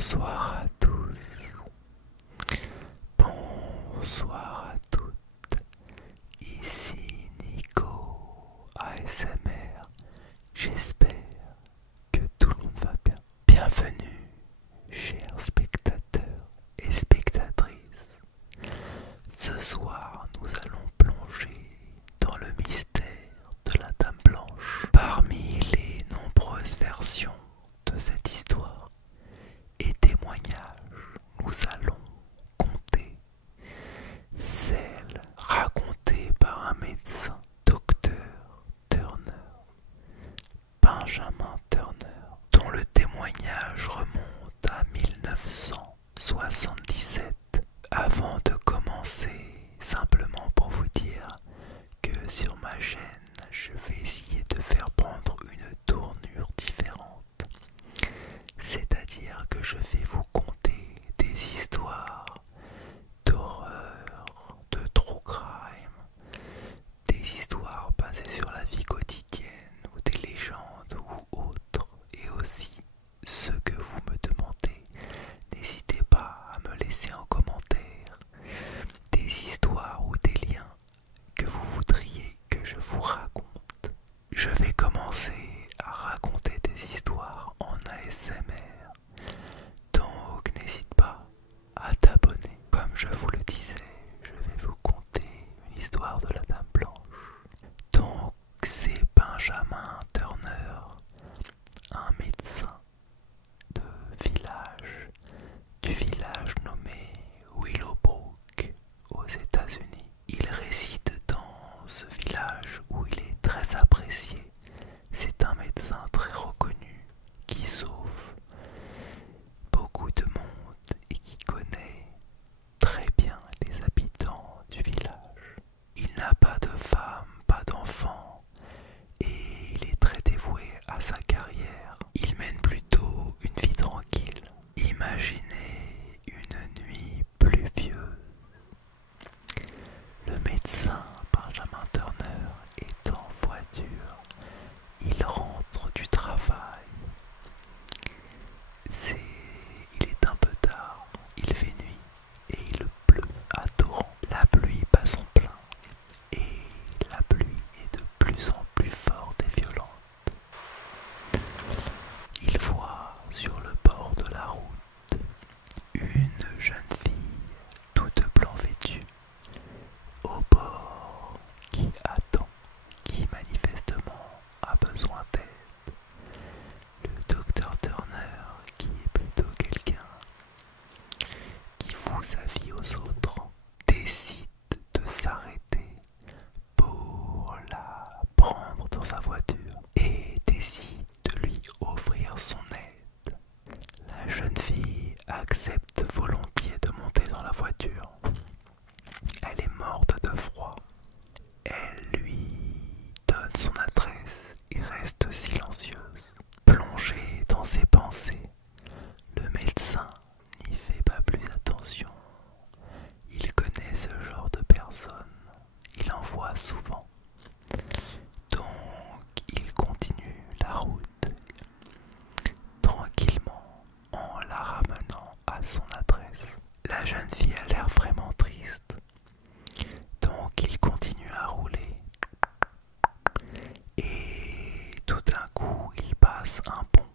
Bonsoir à tous, bonsoir à toutes, ici Nico ASMR, j'espère que tout le monde va bien. Bienvenue, chers spectateurs et spectatrices. Ce soir, nous allons plonger dans le mystère de la Dame Blanche. Parmi les nombreuses versions de cette histoire et témoignages, nous allons compter celle racontée par un médecin, Docteur Turner, Benjamin Turner, dont le témoignage remonte à 1977. Avant de commencer, simplement pour vous dire que sur ma chaîne, je vais essayer de faire prendre une tournure différente. C'est-à-dire que je vais vous conter des histoires d'horreur, de true crime, des histoires basées sur la vie quotidienne ou des légendes ou autres, et aussi ce que vous me demandez. N'hésitez pas à me laisser en commentaire des histoires ou des liens que vous voudriez que je vous raconte. Je vais commencer à raconter des histoires en ASMR, donc n'hésite pas à t'abonner. Comme je vous le disais, je vais vous conter une histoire de la Dame Blanche. Donc c'est Benjamin Turner, un médecin de village, du village nommé Willowbrook aux États-Unis. Il réside dans ce village où il est très apprécié. C'est un médecin très reconnu qui sauve beaucoup de monde et qui connaît très bien les habitants du village. Il n'a pas de femme, pas d'enfant et il est très dévoué à sa carrière. Il mène plutôt une vie tranquille. Imaginez une nuit pluvieuse. Le médecin Benjamin Turner est en voiture. Il rentre du travail. Il est un peu tard, il fait nuit et il pleut à torrent. La pluie bat son plein et la pluie est de plus en plus forte et violente. Il voit sur le bord de la route une jeune fille toute blanc vêtue au bord qui attend, qui manifestement a besoin d'aide. Le docteur Turner, qui est plutôt quelqu'un qui voue sa vie aux autres, décide de s'arrêter pour la prendre dans sa voiture et décide de lui offrir son aide. La jeune fille accepte volontiers de monter dans la voiture. Elle est morte de froid. Elle lui donne son adresse et reste silencieuse. Plongé dans ses pensées, le médecin n'y fait pas plus attention. Il connaît ce genre de personnes, il en voit souvent. Donc il continue la route tranquillement en la ramenant à son adresse. La jeune fille a l'air vraiment triste. Donc il continue à rouler. Et tout d'un coup, il passe un pont.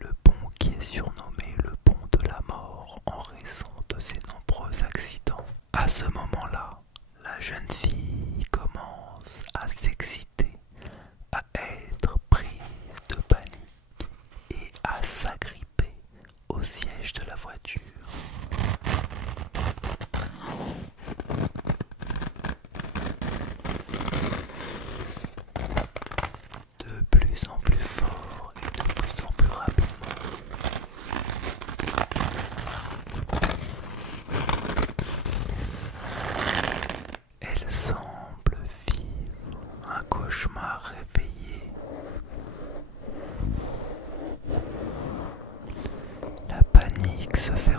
Le pont qui est surnommé le pont de la mort en raison de ses nombreux accidents. À ce moment-là, la jeune fille commence à s'exciter, à être prise de panique et à s'agripper au siège de la voiture. De plus en plus fort et de plus en plus rapidement. Elle semble vivre un cauchemar réveillé. La panique se fait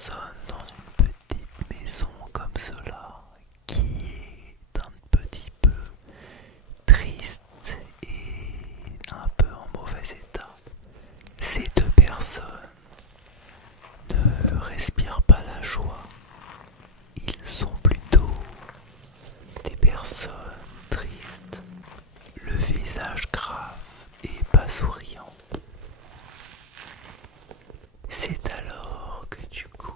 personnes dans une petite maison comme cela qui est un petit peu triste et un peu en mauvais état. Ces deux personnes ne respirent pas la joie. Ils sont plutôt des personnes tristes, le visage grave et pas souriant. C'est alors que du coup,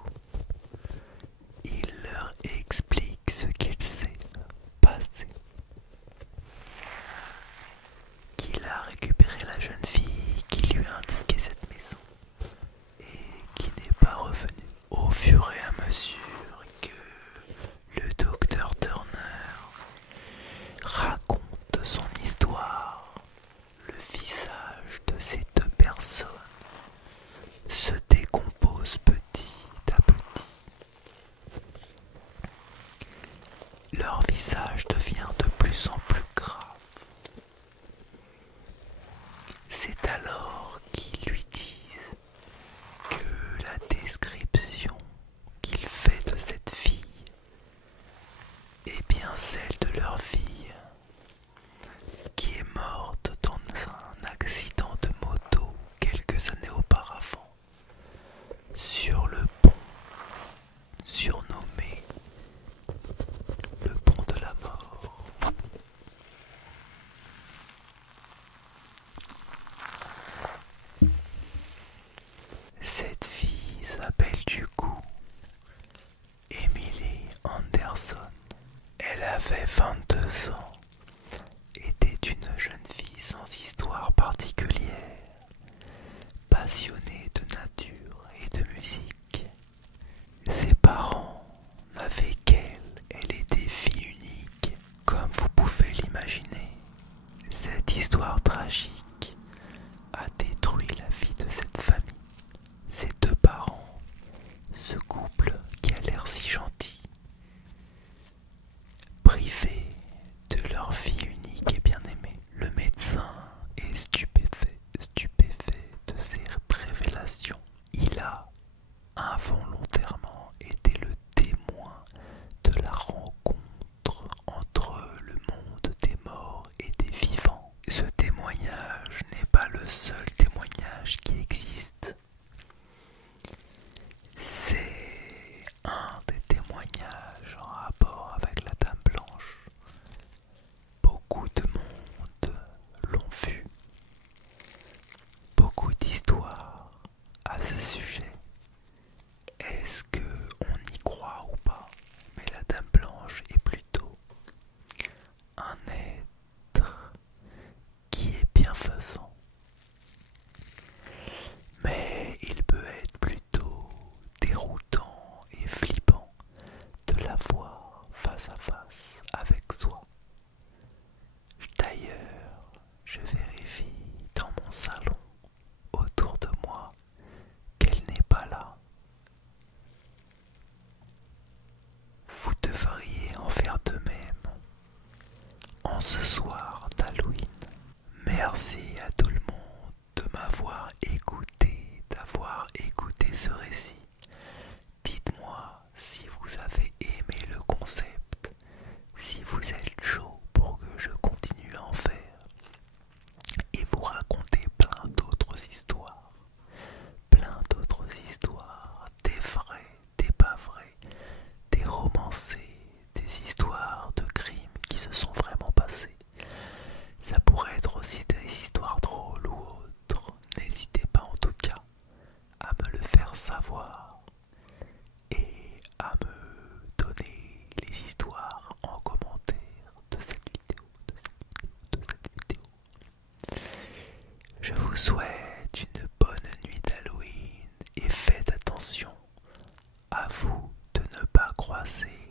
il leur explique ce qu'il s'est passé. Qu'il a récupéré la jeune fille qui lui a indiqué cette maison et qui n'est pas revenue. Au fur et à mesure que le docteur Turner raconte son histoire, le visage de ces deux personnes se décompose petit à petit. Leur visage devient de plus en plus grave. C'est alors qu'ils lui disent que la description qu'il fait de cette fille est bien celle de leur fille qui est morte dans un accident de moto quelques années auparavant sur le pont surnommé le pont de la mort. Cette fille s'appelle du coup Emily Anderson. Elle avait 22 ans, était une jeune fille sans histoire particulière, passionnée de nature et de musique. Ses parents n'avaient qu'elle, elle était fille unique, comme vous pouvez l'imaginer. Cette histoire tragique a détruit la vie de cette famille. Ses deux parents, ce couple qui a l'air si gentil, privés de leur fille unique et bien-aimée. Le médecin est stupéfait de ces révélations. Il a involontairement été le témoin de la rencontre entre le monde des morts et des vivants. Ce témoignage n'est pas le seul témoignage qui existe. C'est un des témoignages en rapport avec la Dame Blanche. Beaucoup de monde l'ont vu. Beaucoup d'histoires à ce sujet. Est-ce que on y croit ou pas? Mais la Dame Blanche est plutôt un être qui est bienfaisant. Mais il peut être plutôt déroutant et flippant de la voir face à face avec soi. D'ailleurs, je vérifie dans mon salon autour de moi qu'elle n'est pas là. Vous devriez en faire de même en ce soir d'Halloween. Merci à tout le monde de m'avoir écouté, d'avoir écouté ce récit. Dites-moi si vous avez aimé le concept, si vous êtes chaud pour que je continue à en faire et vous raconter plein d'autres histoires, des vraies, des pas vraies, des romancés, des histoires de crimes qui se sont vraiment passés. Ça pourrait être aussi des histoires drôles ou autres. N'hésitez pas en tout cas à me le faire savoir et à me donner les histoires en commentaire de cette vidéo. Je vous souhaite une bonne nuit d'Halloween et faites attention à vous de ne pas croiser